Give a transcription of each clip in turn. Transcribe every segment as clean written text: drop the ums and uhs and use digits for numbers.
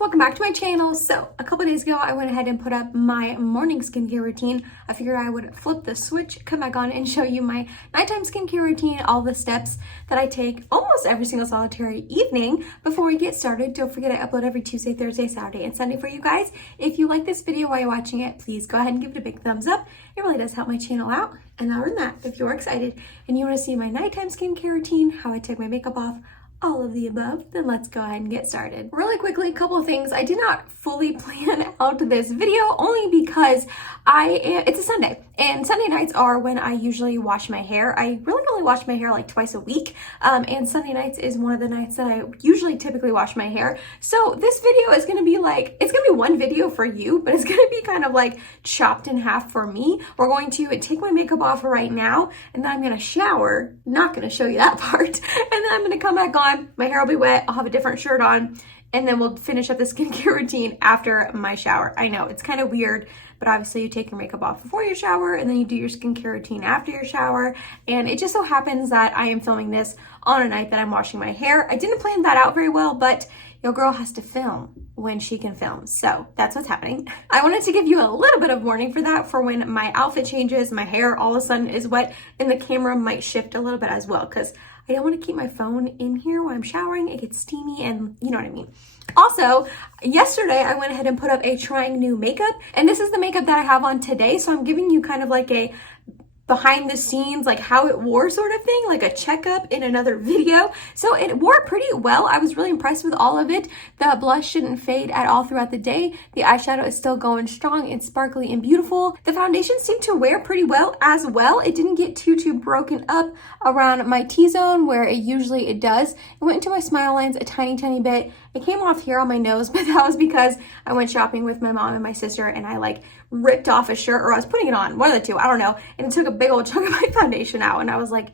welcome back to my channel. So a couple days ago I went ahead and put up my morning skincare routine. I figured I would flip the switch, come back on and show you my nighttime skincare routine, all the steps that I take almost every single solitary evening before we get started. Don't forget I upload every Tuesday, Thursday, Saturday, and Sunday for you guys. If you like this video while you're watching it, please go ahead and give it a big thumbs up. It really does help my channel out. And other than that, if you're excited and you want to see my nighttime skincare routine, how I take my makeup off, all of the above, then let's go ahead and get started. Really quickly, a couple of things. I did not fully plan out this video only because it's a Sunday and Sunday nights are when I usually wash my hair. I really only wash my hair like twice a week, and Sunday nights is one of the nights that I usually typically wash my hair. So this video is going to be like, it's going to be one video for you, but it's going to be kind of like chopped in half for me. We're going to take my makeup off right now and then I'm going to shower. Not going to show you that part. And then I'm going to come back on. My hair will be wet, I'll have a different shirt on, and then we'll finish up the skincare routine after my shower. I know, it's kind of weird, but obviously you take your makeup off before your shower, and then you do your skincare routine after your shower, and it just so happens that I am filming this on a night that I'm washing my hair. I didn't plan that out very well, but your girl has to film when she can film, so that's what's happening. I wanted to give you a little bit of warning for that, for when my outfit changes, my hair all of a sudden is wet, and the camera might shift a little bit as well, because I don't want to keep my phone in here while I'm showering. It gets steamy and you know what I mean. Also, yesterday I went ahead and put up a trying new makeup, and this is the makeup that I have on today. So I'm giving you kind of like a behind the scenes, like how it wore sort of thing, like a checkup in another video. So it wore pretty well. I was really impressed with all of it. The blush didn't fade at all throughout the day. The eyeshadow is still going strong and sparkly and beautiful. The foundation seemed to wear pretty well as well. It didn't get too broken up around my T-zone where it usually does. It went into my smile lines a tiny bit. It came off here on my nose, but that was because I went shopping with my mom and my sister and I like ripped off a shirt, or I was putting it on, one of the two, I don't know, and it took a big old chunk of my foundation out and I was like,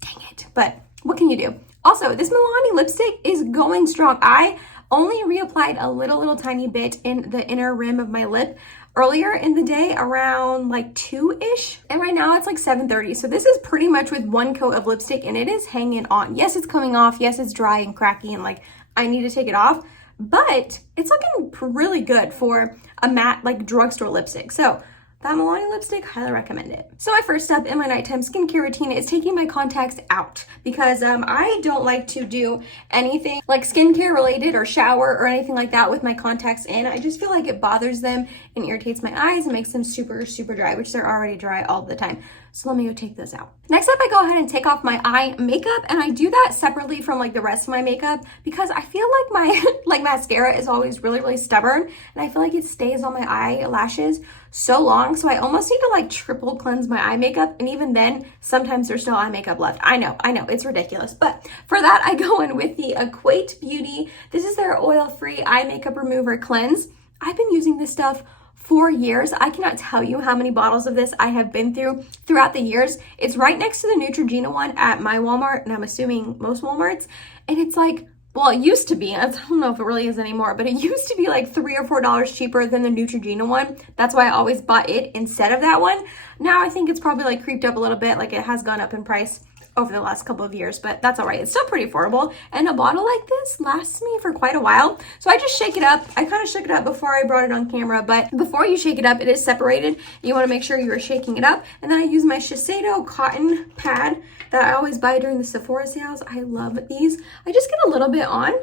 dang it, but what can you do? Also, this Milani lipstick is going strong. I only reapplied a little tiny bit in the inner rim of my lip earlier in the day around like 2-ish, and right now it's like 7:30. So this is pretty much with one coat of lipstick and it is hanging on. Yes, it's coming off. Yes, it's dry and cracky and like I need to take it off, but it's looking really good for a matte like drugstore lipstick. So that Milani lipstick, highly recommend it. So my first step in my nighttime skincare routine is taking my contacts out because I don't like to do anything like skincare related or shower or anything like that with my contacts in. I just feel like it bothers them and irritates my eyes and makes them super dry, which they're already dry all the time. So let me go take those out. Next up, I go ahead and take off my eye makeup, and I do that separately from like the rest of my makeup because I feel like my like mascara is always really stubborn, and I feel like it stays on my eyelashes so long. So I almost need to like triple cleanse my eye makeup, and even then, sometimes there's still eye makeup left. I know, it's ridiculous. But for that, I go in with the Equate Beauty. This is their oil-free eye makeup remover cleanse. I've been using this stuff for years. I cannot tell you how many bottles of this I have been through throughout the years. It's right next to the Neutrogena one at my Walmart, and I'm assuming most Walmarts. And it's like, well, it used to be, I don't know if it really is anymore, but it used to be like $3 or $4 cheaper than the Neutrogena one. That's why I always bought it instead of that one. Now I think it's probably like creeped up a little bit, like it has gone up in price over the last couple of years, but that's all right. It's still pretty affordable, and a bottle like this lasts me for quite a while. So I just shake it up. I kind of shook it up before I brought it on camera, but before you shake it up, it is separated. You want to make sure you are shaking it up. And then I use my Shiseido cotton pad that I always buy during the Sephora sales. I love these. I just get a little bit on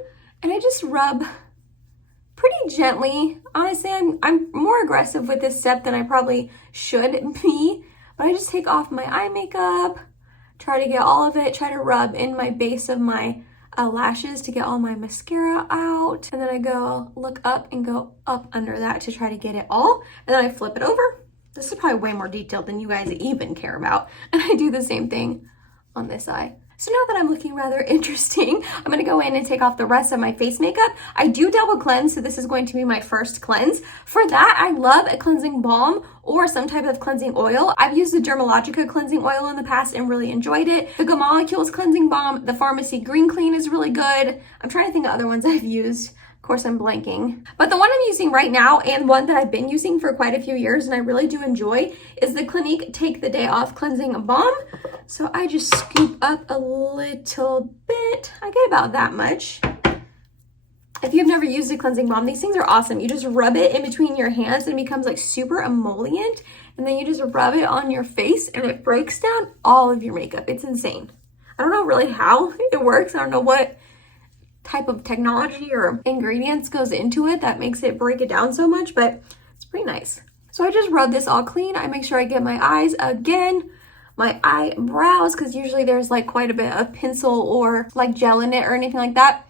and I just rub pretty gently. Honestly, I'm more aggressive with this step than I probably should be, but I just take off my eye makeup, try to get all of it, try to rub in my base of my lashes to get all my mascara out. And then I go look up and go up under that to try to get it all. And then I flip it over. This is probably way more detailed than you guys even care about. And I do the same thing on this eye. So now that I'm looking rather interesting, I'm going to go in and take off the rest of my face makeup. I do double cleanse, so this is going to be my first cleanse. For that, I love a cleansing balm or some type of cleansing oil. I've used the Dermalogica cleansing oil in the past and really enjoyed it. The Go Molecules cleansing balm, the Pharmacy Green Clean is really good. I'm trying to think of other ones I've used. Of course, I'm blanking. But the one I'm using right now, and one that I've been using for quite a few years and I really do enjoy, is the Clinique Take the Day Off Cleansing Balm. So I just scoop up a little bit. I get about that much. If you've never used a cleansing balm, these things are awesome. You just rub it in between your hands and it becomes like super emollient. And then you just rub it on your face and it breaks down all of your makeup. It's insane. I don't know really how it works. I don't know what type of technology or ingredients goes into it that makes it break it down so much, but it's pretty nice. So I just rub this all clean. I make sure I get my eyes again, my eyebrows, because usually there's like quite a bit of pencil or like gel in it or anything like that.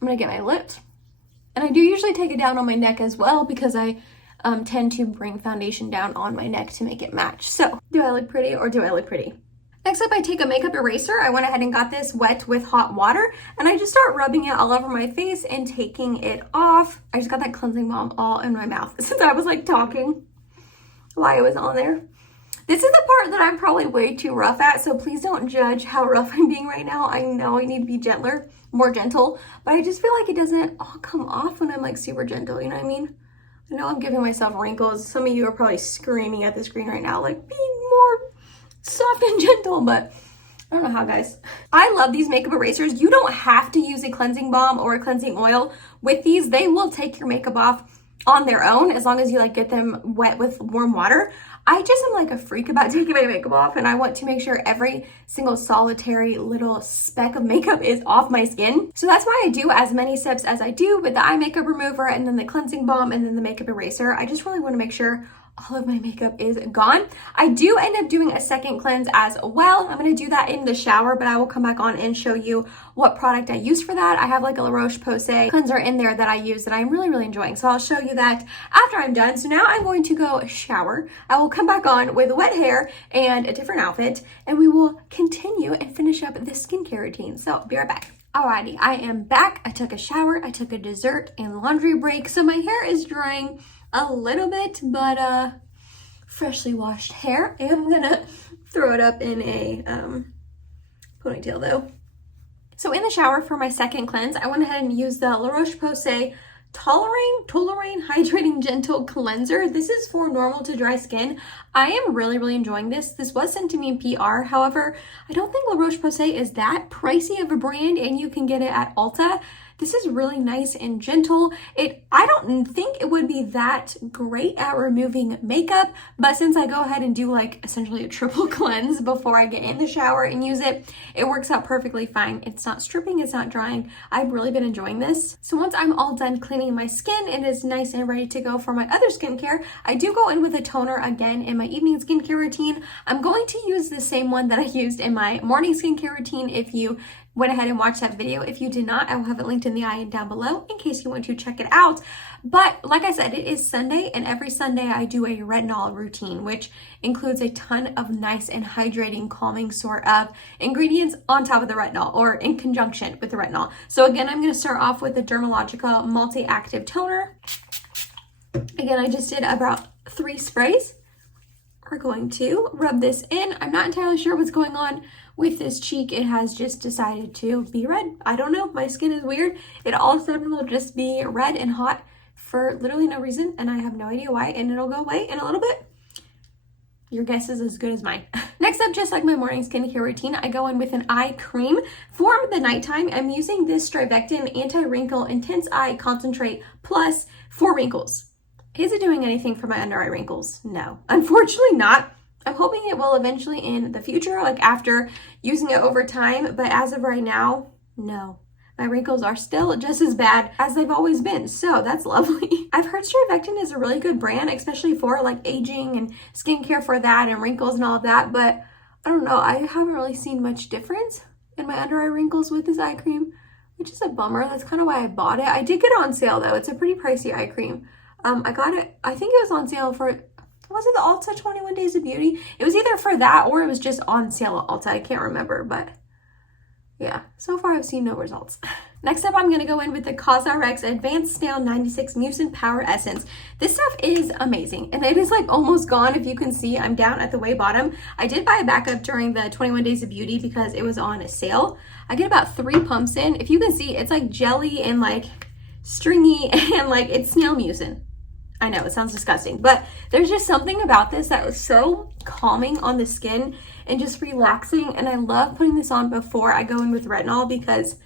I'm gonna get my lips. And I do usually take it down on my neck as well because I tend to bring foundation down on my neck to make it match. So, do I look pretty or do I look pretty? Next up, I take a makeup eraser. I went ahead and got this wet with hot water and I just start rubbing it all over my face and taking it off. I just got that cleansing balm all in my mouth since I was like talking while it was on there. This is the part that I'm probably way too rough at, so please don't judge how rough I'm being right now. I know I need to be gentler, more gentle, but I just feel like it doesn't all come off when I'm like super gentle, you know what I mean? I know I'm giving myself wrinkles. Some of you are probably screaming at the screen right now, like, be more soft and gentle, but I don't know how, guys. I love these makeup erasers. You don't have to use a cleansing balm or a cleansing oil with these. They will take your makeup off on their own as long as you like get them wet with warm water. I just am like a freak about taking my makeup off and I want to make sure every single solitary little speck of makeup is off my skin. So that's why I do as many steps as I do with the eye makeup remover and then the cleansing balm and then the makeup eraser. I just really want to make sure all of my makeup is gone. I do end up doing a second cleanse as well. I'm going to do that in the shower, but I will come back on and show you what product I use for that. I have like a La Roche-Posay cleanser in there that I use that I'm really enjoying. So I'll show you that after I'm done. So now I'm going to go shower. I will come back on with wet hair and a different outfit, and we will continue and finish up this skincare routine. So I'll be right back. Alrighty, I am back. I took a shower, I took a dessert and laundry break. So my hair is drying a little bit, but freshly washed hair. I'm gonna throw it up in a ponytail though. So in the shower for my second cleanse, I went ahead and used the La Roche-Posay Toleraine Hydrating Gentle Cleanser. This is for normal to dry skin. I am really enjoying this. This was sent to me in PR. However, I don't think La Roche-Posay is that pricey of a brand and you can get it at Ulta. This is really nice and gentle. I don't think it would be that great at removing makeup, but since I go ahead and do like essentially a triple cleanse before I get in the shower and use it, it works out perfectly fine. It's not stripping, it's not drying. I've really been enjoying this. So once I'm all done cleaning my skin and it's nice and ready to go for my other skincare, I do go in with a toner again in my evening skincare routine. I'm going to use the same one that I used in my morning skincare routine. If you went ahead and watched that video. If you did not, I will have it linked in the eye down below in case you want to check it out. But like I said, it is Sunday, and every Sunday I do a retinol routine, which includes a ton of nice and hydrating, calming sort of ingredients on top of the retinol or in conjunction with the retinol. So again, I'm going to start off with the Dermalogica Multi-Active Toner. Again, I just did about 3 sprays. We're going to rub this in. I'm not entirely sure what's going on with this cheek. It has just decided to be red. I don't know. My skin is weird. It all of a sudden will just be red and hot for literally no reason, and I have no idea why, and it'll go away in a little bit. Your guess is as good as mine. Next up, just like my morning skincare routine, I go in with an eye cream. For the nighttime, I'm using this Strivectin Anti-Wrinkle Intense Eye Concentrate Plus for wrinkles. Is it doing anything for my under eye wrinkles? No, unfortunately not. I'm hoping it will eventually in the future, like after using it over time, but as of right now, no. My wrinkles are still just as bad as they've always been, so that's lovely. I've heard Strivectin is a really good brand, especially for like aging and skincare for that and wrinkles and all of that, but I don't know, I haven't really seen much difference in my under eye wrinkles with this eye cream, which is a bummer. That's kind of why I bought it. I did get it on sale though. It's a pretty pricey eye cream. I got it, I think it was on sale for, was it the Ulta 21 Days of Beauty? It was either for that or it was just on sale at Ulta. I can't remember, but yeah, so far I've seen no results. Next up, I'm going to go in with the CosRx Advanced Snail 96 Mucin Power Essence. This stuff is amazing, and it is like almost gone. If you can see, I'm down at the way bottom. I did buy a backup during the 21 Days of Beauty because it was on a sale. I get about 3 pumps in. If you can see, it's like jelly and like stringy and like it's snail mucin. I know it sounds disgusting, but there's just something about this that was so calming on the skin and just relaxing. And I love putting this on before I go in with retinol because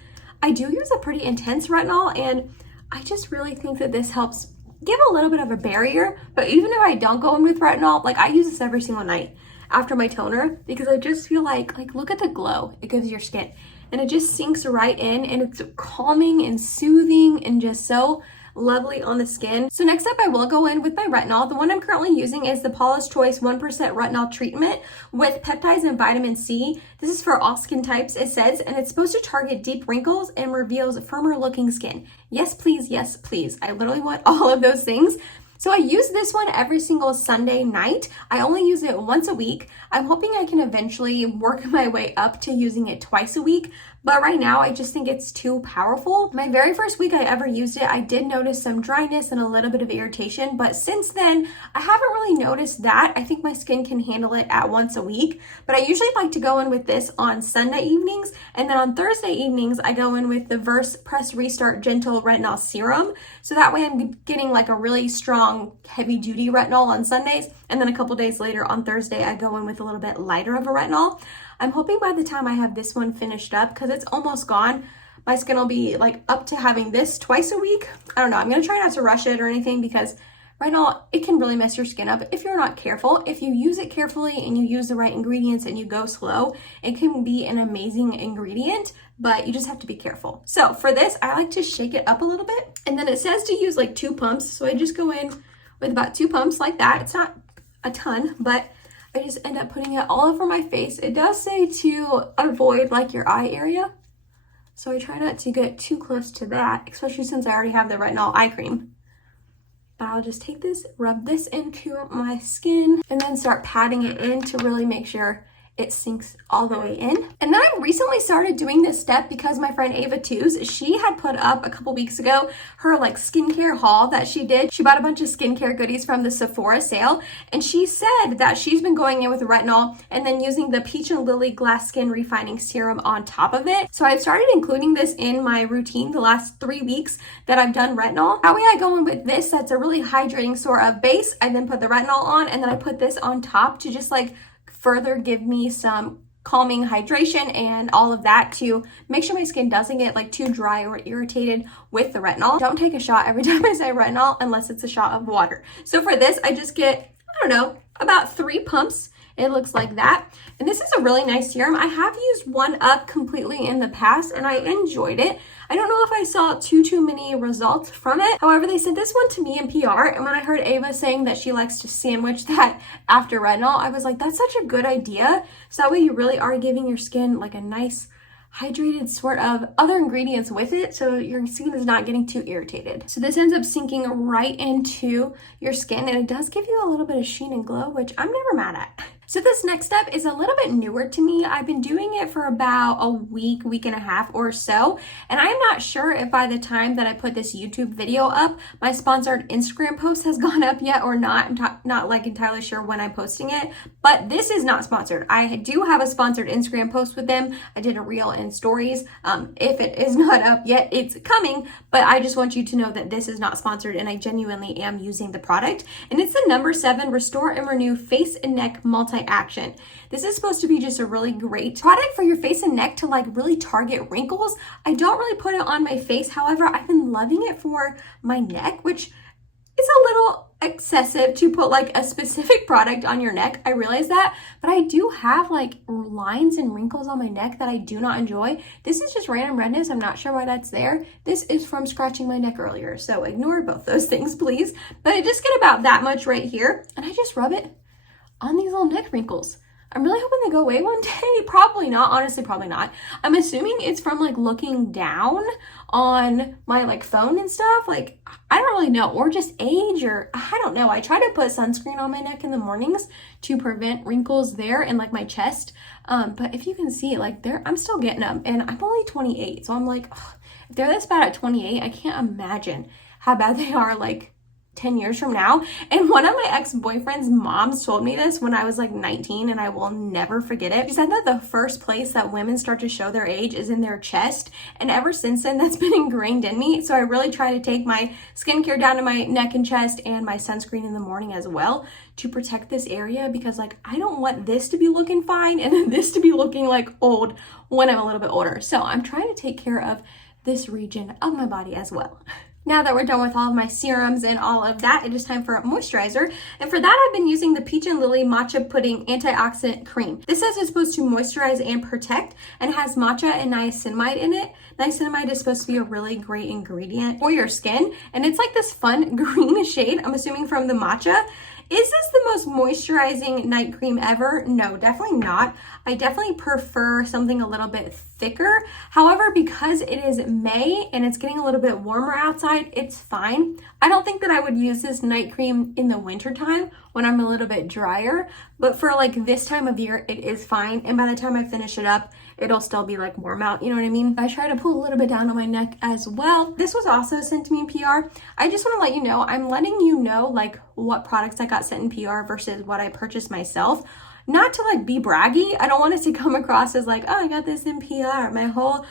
I do use a pretty intense retinol, and I just really think that this helps give a little bit of a barrier. But even if I don't go in with retinol, like I use this every single night after my toner, because I just feel like look at the glow it gives your skin, and it just sinks right in, and it's calming and soothing and just so lovely on the skin. So next up, I will go in with my retinol. The one I'm currently using is the Paula's Choice 1% retinol treatment with peptides and vitamin C. This is for all skin types, it says, and it's supposed to target deep wrinkles and reveals firmer looking skin. Yes, please. Yes, please. I literally want all of those things. So I use this one every single Sunday night. I only use it once a week. I'm hoping I can eventually work my way up to using it twice a week, but right now I just think it's too powerful. My very first week I ever used it, I did notice some dryness and a little bit of irritation, but since then I haven't really noticed that. I think my skin can handle it at once a week, but I usually like to go in with this on Sunday evenings, and then on Thursday evenings I go in with the Verse Press Restart Gentle Retinol Serum, so that way I'm getting like a really strong heavy duty retinol on Sundays, and then a couple days later on Thursday I go in with a little bit lighter of a retinol. I'm hoping by the time I have this one finished up, because it's almost gone, my skin will be like up to having this twice a week. I don't know, I'm gonna try not to rush it or anything, because retinol, it can really mess your skin up if you're not careful. If you use it carefully and you use the right ingredients and you go slow, it can be an amazing ingredient, but you just have to be careful. So for this, I like to shake it up a little bit, and then it says to use like 2 pumps. So I just go in with about 2 pumps like that. It's not a ton, but I just end up putting it all over my face. It does say to avoid like your eye area, so I try not to get too close to that, especially since I already have the retinol eye cream. But I'll just take this, rub this into my skin, and then start patting it in to really make sure it sinks all the way in. And then I recently started doing this step because my friend Ava Twos, she had put up a couple weeks ago her like skincare haul that she did. She bought a bunch of skincare goodies from the Sephora sale, and she said that she's been going in with retinol and then using the Peach and Lily Glass Skin Refining Serum on top of it. So I've started including this in my routine the last 3 weeks that I've done retinol. That way I go in with this that's a really hydrating sort of base. I then put the retinol on, and then I put this on top to just like further give me some calming hydration and all of that to make sure my skin doesn't get like too dry or irritated with the retinol. Don't take a shot every time I say retinol unless it's a shot of water. So for this, I just get, I don't know, about 3 pumps. It looks like that. And this is a really nice serum. I have used one up completely in the past and I enjoyed it. I don't know if I saw too many results from it. However, they sent this one to me in PR, and when I heard Ava saying that she likes to sandwich that after retinol, I was like, that's such a good idea. So that way you really are giving your skin like a nice hydrated sort of other ingredients with it, so your skin is not getting too irritated. So this ends up sinking right into your skin, and it does give you a little bit of sheen and glow, which I'm never mad at. So this next step is a little bit newer to me. I've been doing it for about a week and a half or so, and I'm not sure if by the time that I put this YouTube video up, my sponsored Instagram post has gone up yet or not. I'm not like entirely sure when I'm posting it, but this is not sponsored. I do have a sponsored Instagram post with them. I did a reel and stories. If it is not up yet, it's coming, but I just want you to know that this is not sponsored and I genuinely am using the product. And it's the number 7 Restore and Renew Face and Neck Multi-Action. This is supposed to be just a really great product for your face and neck to like really target wrinkles. I don't really put it on my face. However, I've been loving it for my neck, which is a little excessive to put like a specific product on your neck. I realize that, but I do have like lines and wrinkles on my neck that I do not enjoy. This is just random redness. I'm not sure why that's there. This is from scratching my neck earlier, so ignore both those things, please. But I just get about that much right here, and I just rub it on these little neck wrinkles. I'm really hoping they go away one day. Probably not. Honestly, probably not. I'm assuming it's from like looking down on my like phone and stuff. Like, I don't really know, or just age, or I don't know. I try to put sunscreen on my neck in the mornings to prevent wrinkles there and like my chest. But if you can see, like I'm still getting them, and I'm only 28. So I'm like, ugh, if they're this bad at 28, I can't imagine how bad they are like 10 years from now. And one of my ex-boyfriend's moms told me this when I was like 19, and I will never forget it. She said that the first place that women start to show their age is in their chest, and ever since then that's been ingrained in me. So I really try to take my skincare down to my neck and chest and my sunscreen in the morning as well to protect this area, because like I don't want this to be looking fine and then this to be looking like old when I'm a little bit older. So I'm trying to take care of this region of my body as well. Now that we're done with all of my serums and all of that, it is time for a moisturizer. And for that, I've been using the Peach and Lily Matcha Pudding Antioxidant Cream. This says it's supposed to moisturize and protect and has matcha and niacinamide in it. Niacinamide is supposed to be a really great ingredient for your skin. And it's like this fun green shade, I'm assuming from the matcha. Is this the most moisturizing night cream ever? No, definitely not. I definitely prefer something a little bit thicker. However, because it is May and it's getting a little bit warmer outside, it's fine. I don't think that I would use this night cream in the winter time when I'm a little bit drier, but for like this time of year, it is fine. And by the time I finish it up, it'll still be like warm out, you know what I mean? I try to pull a little bit down on my neck as well. This was also sent to me in PR. I just want to let you know, I'm letting you know like what products I got sent in PR versus what I purchased myself. Not to like be braggy. I don't want it to come across as like, oh, I got this in PR. My whole,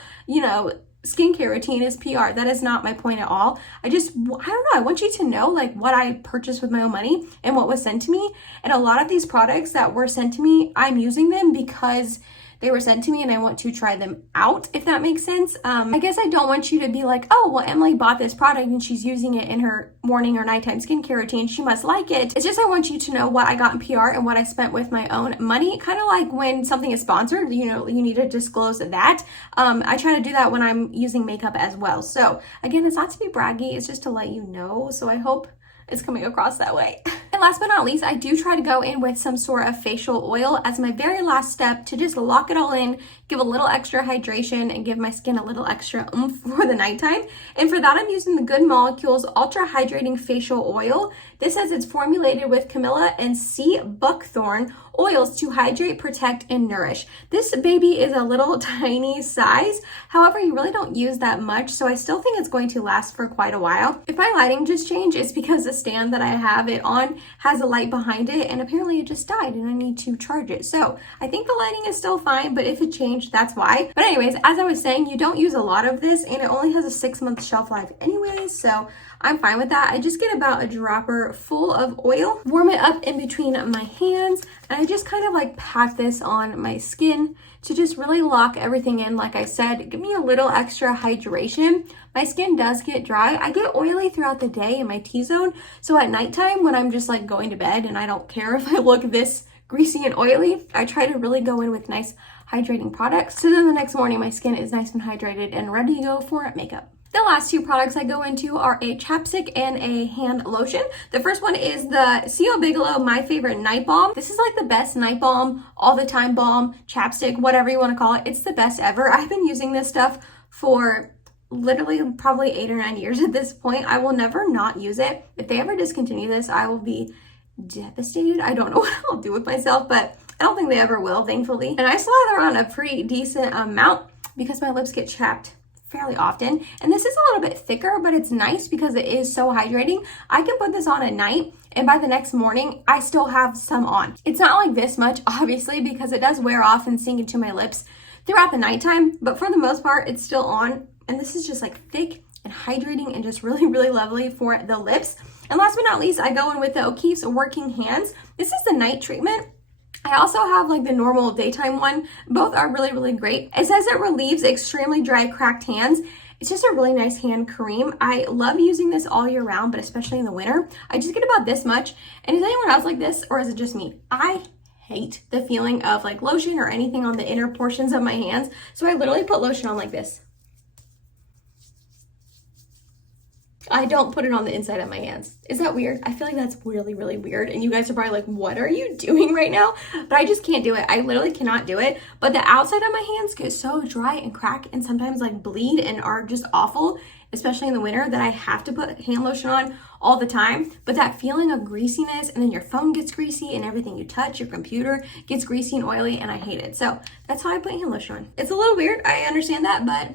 skincare routine is PR. That is not my point at all. I don't know. I want you to know like what I purchased with my own money and what was sent to me. And a lot of these products that were sent to me, I'm using them because they were sent to me and I want to try them out, if that makes sense. I guess I don't want you to be like, oh, well, Emily bought this product and she's using it in her morning or nighttime skincare routine. She must like it. It's just I want you to know what I got in PR and what I spent with my own money. Kind of like when something is sponsored, you need to disclose that. I try to do that when I'm using makeup as well. So again, it's not to be braggy. It's just to let you know. So I hope it's coming across that way. And last but not least, I do try to go in with some sort of facial oil as my very last step to just lock it all in, give a little extra hydration, and give my skin a little extra oomph for the nighttime. And for that, I'm using the Good Molecules Ultra Hydrating Facial Oil. This says it's formulated with Camilla and sea buckthorn oils to hydrate, protect, and nourish. This baby is a little tiny size. However, you really don't use that much, so I still think it's going to last for quite a while. If my lighting just changed, it's because the stand that I have it on has a light behind it, and apparently it just died and I need to charge it. So I think the lighting is still fine, but if it changed, that's why. But anyways, as I was saying, you don't use a lot of this, and it only has a 6-month shelf life anyways, so I'm fine with that. I just get about a dropper full of oil, warm it up in between my hands, and I just kind of like pat this on my skin to just really lock everything in. Like I said, give me a little extra hydration. My skin does get dry. I get oily throughout the day in my T-zone. So at nighttime when I'm just like going to bed and I don't care if I look this greasy and oily, I try to really go in with nice hydrating products. So then the next morning my skin is nice and hydrated and ready to go for makeup. The last two products I go into are a chapstick and a hand lotion. The first one is the C.O. Bigelow My Favorite Night Balm. This is like the best night balm, all the time balm, chapstick, whatever you want to call it. It's the best ever. I've been using this stuff for literally probably 8 or 9 years at this point. I will never not use it. If they ever discontinue this, I will be devastated. I don't know what I'll do with myself, but I don't think they ever will, thankfully. And I slather on a pretty decent amount because my lips get chapped fairly often. And this is a little bit thicker, but it's nice because it is so hydrating. I can put this on at night and by the next morning, I still have some on. It's not like this much, obviously, because it does wear off and sink into my lips throughout the nighttime, but for the most part, it's still on. And this is just like thick and hydrating and just really, really lovely for the lips. And last but not least, I go in with the O'Keeffe's Working Hands. This is the night treatment. I also have like the normal daytime one. Both are really, really great. It says it relieves extremely dry, cracked hands. It's just a really nice hand cream. I love using this all year round, but especially in the winter. I just get about this much. And is anyone else like this, or is it just me? I hate the feeling of like lotion or anything on the inner portions of my hands. So I literally put lotion on like this. I don't put it on the inside of my hands. Is that weird? I feel like that's really, really weird. And you guys are probably like, what are you doing right now? But I just can't do it. I literally cannot do it. But the outside of my hands get so dry and crack and sometimes like bleed and are just awful, especially in the winter, that I have to put hand lotion on all the time. But that feeling of greasiness, and then your phone gets greasy and everything you touch, your computer gets greasy and oily, and I hate it. So that's how I put hand lotion on. It's a little weird. I understand that, but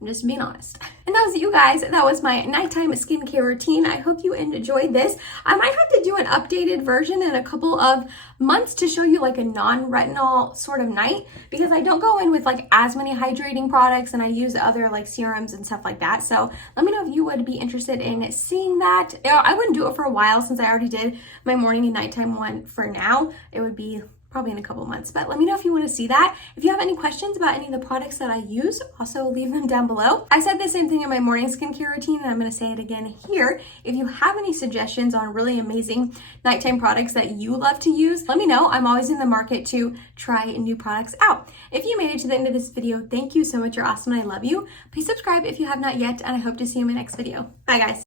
I'm just being honest. And that was it, you guys. That was my nighttime skincare routine. I hope you enjoyed this. I might have to do an updated version in a couple of months to show you like a non-retinol sort of night, because I don't go in with like as many hydrating products and I use other like serums and stuff like that. So let me know if you would be interested in seeing that. I wouldn't do it for a while since I already did my morning and nighttime one for now. It would be probably in a couple months, but let me know if you want to see that. If you have any questions about any of the products that I use, also leave them down below. I said the same thing in my morning skincare routine, and I'm going to say it again here. If you have any suggestions on really amazing nighttime products that you love to use, let me know. I'm always in the market to try new products out. If you made it to the end of this video, thank you so much. You're awesome and I love you. Please subscribe if you have not yet, and I hope to see you in my next video. Bye guys.